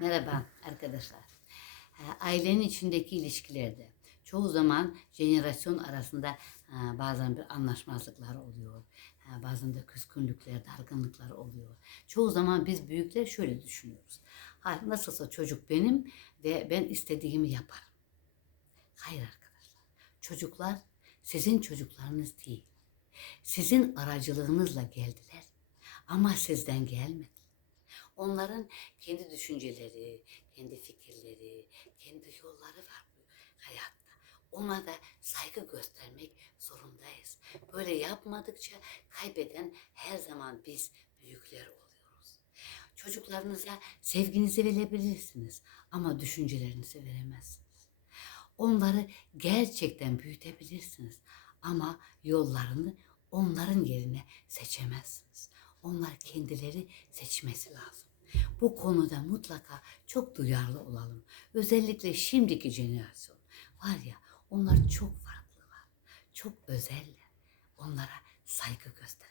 Merhaba arkadaşlar. Ee, Ailenin içindeki ilişkilerde çoğu zaman jenerasyon arasında e, bazen bir anlaşmazlıklar oluyor. E, Bazen de küskünlükler, dargınlıklar oluyor. Çoğu zaman biz büyükler şöyle düşünüyoruz. Ha, nasılsa çocuk benim ve ben istediğimi yaparım. Hayır arkadaşlar. Çocuklar sizin çocuklarınız değil. Sizin aracılığınızla geldiler ama sizden gelmedi. Onların kendi düşünceleri, kendi fikirleri, kendi yolları var bu hayatta. Ona da saygı göstermek zorundayız. Böyle yapmadıkça kaybeden her zaman biz büyükler oluyoruz. Çocuklarınıza sevginizi verebilirsiniz ama düşüncelerinizi veremezsiniz. Onları gerçekten büyütebilirsiniz ama yollarını onların yerine seçemezsiniz. Onlar kendileri seçmesi lazım. Bu konuda mutlaka çok duyarlı olalım. Özellikle şimdiki jenerasyon var ya onlar çok farklılar, çok özeller. Onlara saygı gösterelim.